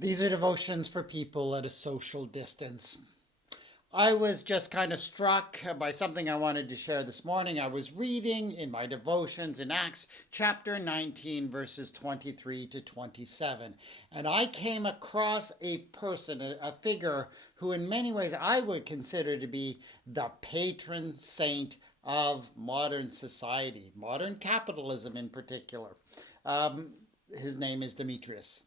These are devotions for people at a social distance. I was just kind of struck by something I wanted to share this morning. I was reading in my devotions in Acts chapter 19, verses 23 to 27. And I came across a person, a figure, who in many ways I would consider to be the patron saint of modern society, modern capitalism in particular. His name is Demetrius.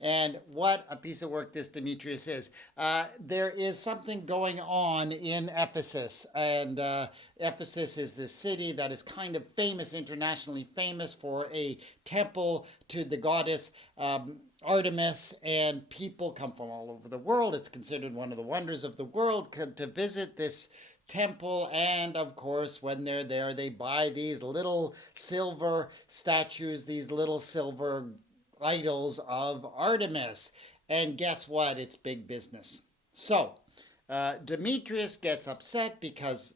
And what a piece of work this Demetrius is. There is something going on in Ephesus, and Ephesus is this city that is kind of famous, internationally famous, for a temple to the goddess Artemis, and people come from all over the world. It's considered one of the wonders of the world to visit this temple, and of course when they're there they buy these little silver statues, these little silver idols of Artemis. And guess what? It's big business. So Demetrius gets upset because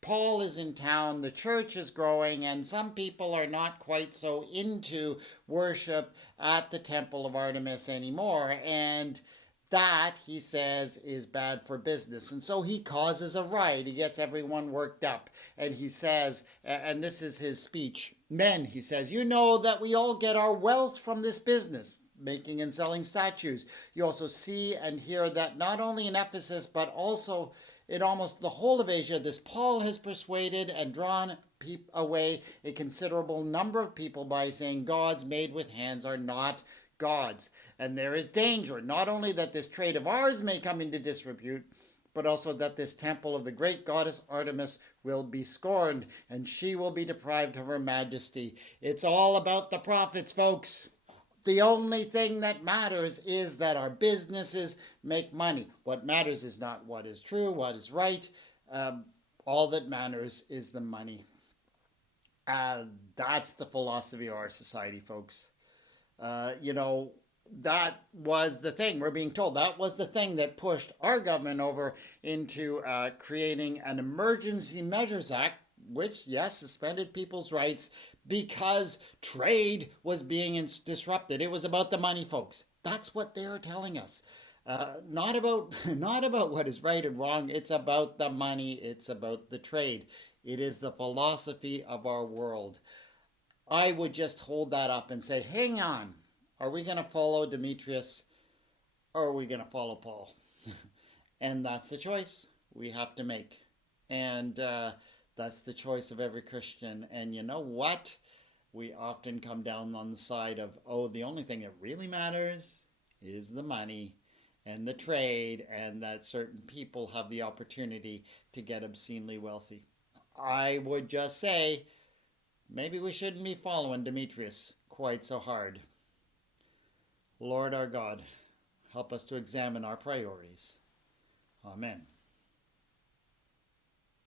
Paul is in town, the church is growing, and some people are not quite so into worship at the temple of Artemis anymore. And that, he says, is bad for business. And so he causes a riot. He gets everyone worked up. And he says, and this is his speech, "Men," he says, "you know that we all get our wealth from this business, making and selling statues. You also see and hear that not only in Ephesus, but also in almost the whole of Asia, this Paul has persuaded and drawn away a considerable number of people by saying gods made with hands are not gods. And there is danger, not only that this trade of ours may come into disrepute, but also that this temple of the great goddess Artemis will be scorned, and she will be deprived of her majesty." It's all about the profits, folks. The only thing that matters is that our businesses make money. What matters is not what is true, what is right. All that matters is the money. That's the philosophy of our society, folks. That was the thing, we're being told, that was the thing that pushed our government over into creating an Emergency Measures Act, which, yes, suspended people's rights because trade was being disrupted. It was about the money, folks. That's what they are telling us. Not about what is right and wrong. It's about the money. It's about the trade. It is the philosophy of our world. I would just hold that up and say, hang on. Are we going to follow Demetrius, or are we going to follow Paul? And that's the choice we have to make. And that's the choice of every Christian. And you know what? We often come down on the side of, oh, the only thing that really matters is the money and the trade, and that certain people have the opportunity to get obscenely wealthy. I would just say, maybe we shouldn't be following Demetrius quite so hard. Lord our God, help us to examine our priorities. Amen.